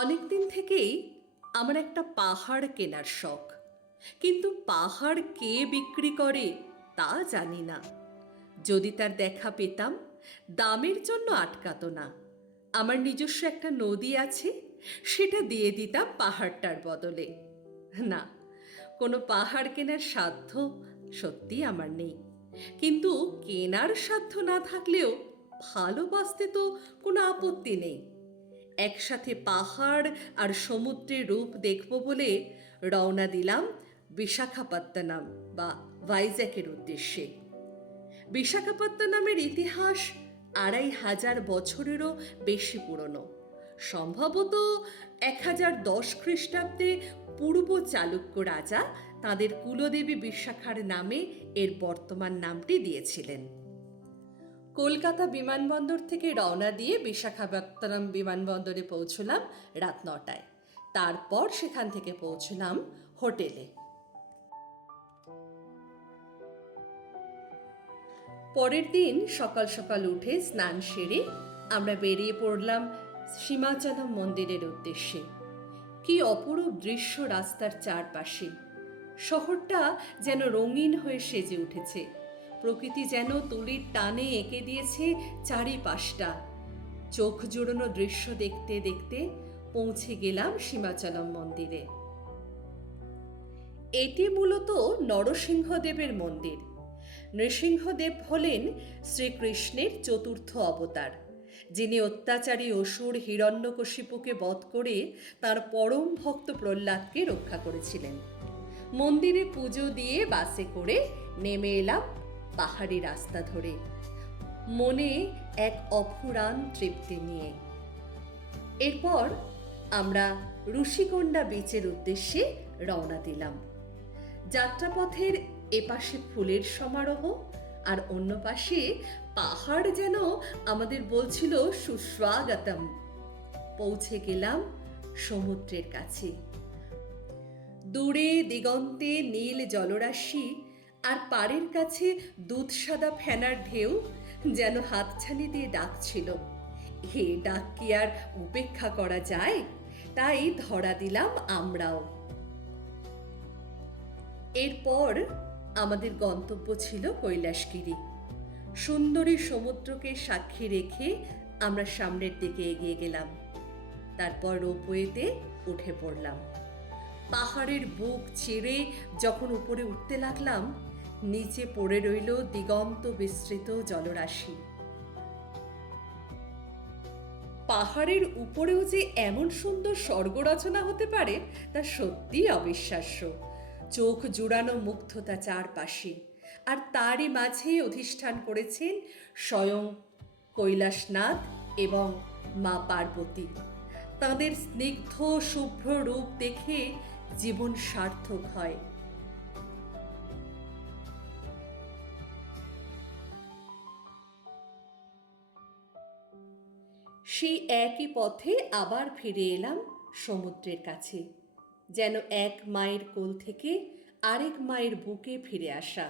অনেক দিন থেকেই আমার একটা পাহাড় কেনার শখ, কিন্তু পাহাড় কে বিক্রি করে তা জানি না। যদি তার দেখা পেতাম, দামের জন্য আটকাতো না। আমার নিজস্ব একটা নদী আছে, সেটা দিয়ে দিতাম পাহাড়টার বদলে। না, কোনো পাহাড় কেনার সাধ্য সত্যি আমার নেই, কিন্তু কেনার সাধ্য না থাকলেও ভালোবাসতে তো কোনো আপত্তি নেই। একসাথে পাহাড় আর সমুদ্রের রূপ দেখব বলে রওনা দিলাম বিশাখাপত্তনম বা ভাইজ্যাকের উদ্দেশ্যে। বিশাখাপত্তনমের ইতিহাস ২৫০০ বছরেরও বেশি পুরনো। সম্ভবত ১০১০ খ্রিস্টাব্দে পূর্ব চালুক্য রাজা তাদের কুলদেবী বিশাখার নামে এর বর্তমান নামটি দিয়েছিলেন। কলকাতা বিমানবন্দর থেকে রওনা দিয়ে বিশাখাপত্তনম বিমানবন্দরে পৌঁছলাম রাত ৯টায়। তারপর সেখান থেকে পৌঁছলাম হোটেলে। পরের দিন সকাল সকাল উঠে স্নান সেরে আমরা বেরিয়ে পড়লাম সীমাচলম মন্দিরের উদ্দেশ্যে। কি অপরূপ দৃশ্য রাস্তার চারপাশে! শহরটা যেন রঙিন হয়ে সেজে উঠেছে। প্রকৃতি যেন তুলির টানে এঁকে দিয়েছে চারিপাশটা। চোখ জুড়োনো দৃশ্য দেখতে দেখতে পৌঁছে গেলাম সীমাচলম মন্দিরে। এটি মূলত নরসিংহদেবের মন্দির। নৃসিংহদেব হলেন শ্রীকৃষ্ণের চতুর্থ অবতার, যিনি অত্যাচারী অসুর হিরণ্যকশিপুকে বধ করে তার পরম ভক্ত প্রহ্লাদকে রক্ষা করেছিলেন। মন্দিরে পুজো দিয়ে বাসে করে নেমে এলাম পাহাড়ি রাস্তা ধরে, মনে এক অফুরান তৃপ্তি নিয়ে। এরপর আমরা ঋষিকোন্ডা বিচের উদ্দেশ্যে রওনা দিলাম। যাত্রাপথের এপাশে ফুলের সমারোহ আর অন্য পাশে পাহাড় যেন আমাদের বলছিল সুস্বাগতম। পৌঁছে গেলাম সমুদ্রের কাছে। দূরে দিগন্তে নীল জলরাশি আর পাড়ের কাছে দুধসাদা ফেনার ঢেউ যেন হাতছানি দিয়ে ডাকছিল। এ ডাক কি আর উপেক্ষা করা যায়? তাই ধরা দিলাম আমরাও। এরপর আমাদের গন্তব্য ছিল কৈলাসগিরি। সুন্দরী সমুদ্রকে সাক্ষী রেখে আমরা সামনের দিকে এগিয়ে গেলাম। তারপর রোপওয়েতে উঠে পড়লাম। পাহাড়ের বুক চিরে যখন উপরে উঠতে লাগলাম, নিচে পড়ে রইল দিগন্ত বিস্তৃত জলরাশি। পাহাড়ের উপরেও যে এমন সুন্দর স্বর্গ রচনা হতে পারে তা সত্যিই অবিশ্বাস্য। চোখ জুড়ানো মুগ্ধতা চারপাশে, আর তারই মাঝে অধিষ্ঠান করেছেন স্বয়ং কৈলাসনাথ এবং মা পার্বতী। তাঁদের স্নিগ্ধ শুভ্র রূপ দেখে জীবন সার্থক হয়। সেই একই পথে আবার ফিরে এলাম সমুদ্রের কাছে, যেন এক মায়ের কোল থেকে আরেক মায়ের বুকে ফিরে আসা।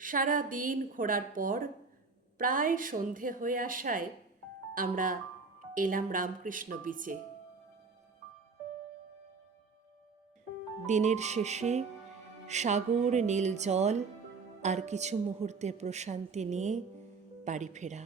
সারা দিন ঘোরার পর প্রায় সন্ধে হয়ে আসায় আমরা এলাম রামকৃষ্ণ বিচে। দিনের শেষে সাগর নীল জল আর কিছু মুহূর্তের প্রশান্তি নিয়ে বাড়ি ফেরা।